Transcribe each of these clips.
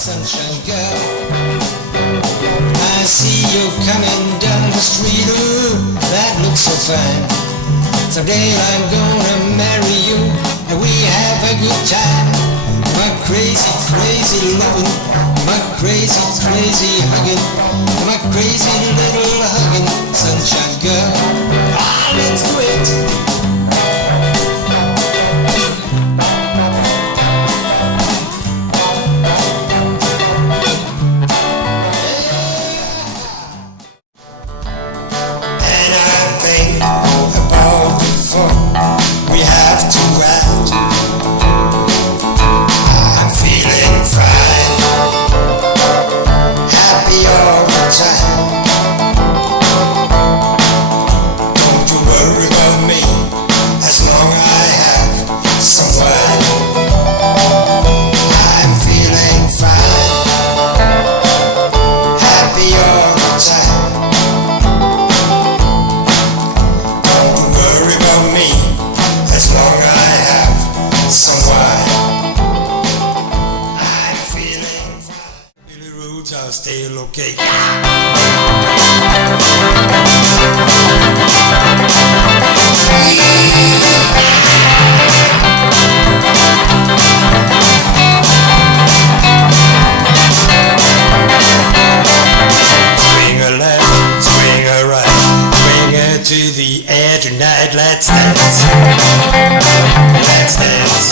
sunshine girl, I see you coming down the street, ooh, that looks so fine. Someday I'm gonna marry you, and we have a good time. My crazy, crazy loving, my crazy, crazy hugging, my crazy little hugging sunshine girl. Ah, let's do it. I'll still okay. Swing a left, swing a right, swing her to the air tonight. Let's dance. Let's dance.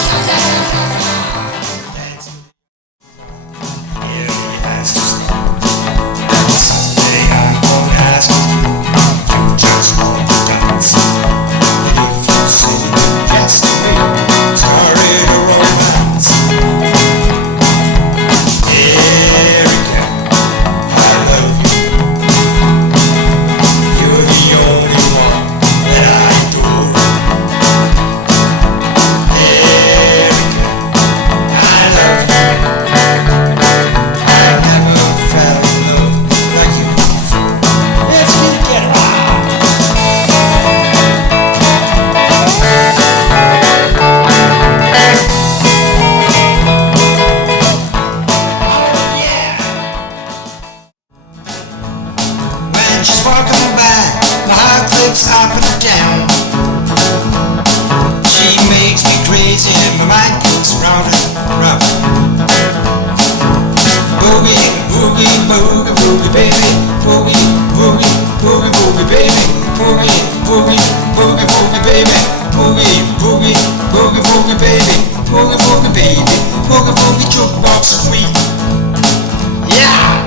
She's walking by, my heart flips up and down. She makes me crazy and my mind goes round and round. Boogie, boogie, boogie, boogie, baby. Boogie, boogie, boogie, boogie, baby. Boogie, boogie, boogie, boogie, baby. Boogie, boogie, boogie, boogie, baby. Boogie, boogie, baby. Boogie, boogie, jukebox queen. Yeah!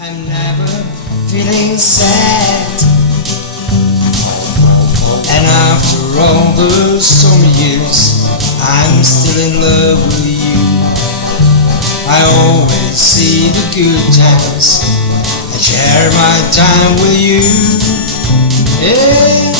I'm never feeling sad, and after all those stormy years, I'm still in love with you. I always see the good times and share my time with you. Yeah.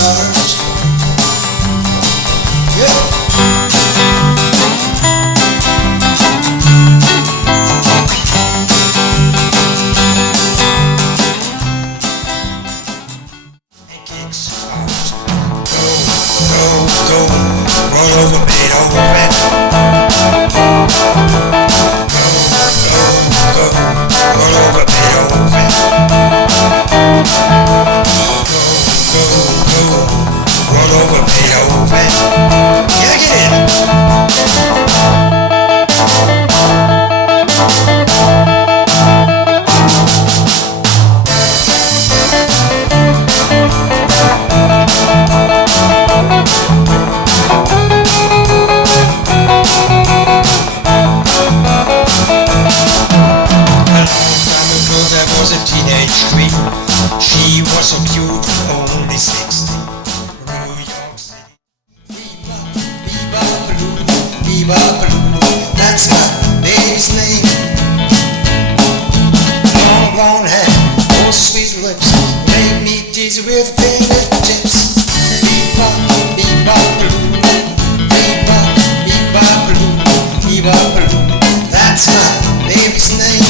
start. Yeah. Go, run over Beethoven. Go, run over Beethoven. Go, run over Beethoven. Yeah, get in. Teenage queen, she was so cute, only 16. New York City. Bebop-a-loo, that's my baby's name. Long blonde hair, those sweet lips, make me dizzy with fingertips. Bebop-a-loo, bebop-a-loo, that's my baby's name.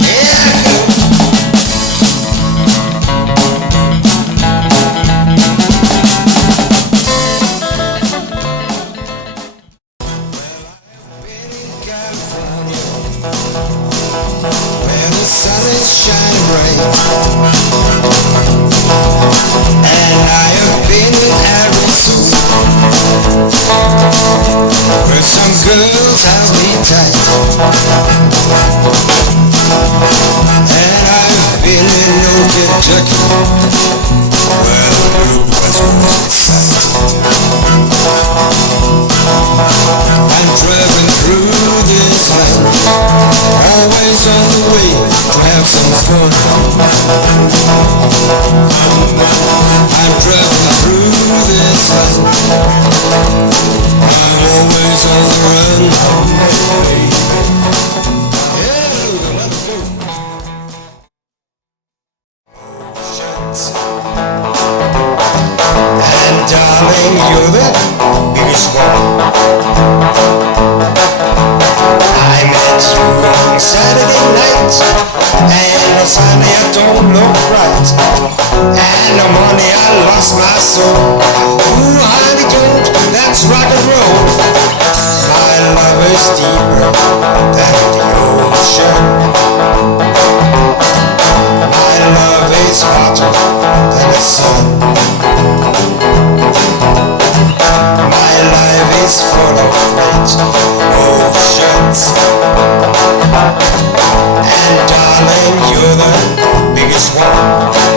Yeah, go. Where the sun is shining bright, and I have been in Arizona, where some girls have me tight, and I have been in Old Kentucky, where the bluegrass was its sight. I'm driving through this land, always on the way to have some fun. I'm driving through this land, I'm always on the run. Yeah, let's go. And darling, you're the biggest one. I met you on Saturday night, and on Sunday I don't look right, and on Monday I lost my soul. Ooh, honey, don't, that's rock and roll. My love is deeper than the ocean. My love is hotter than the sun. My life is full of great oceans, and darling, you're the biggest one.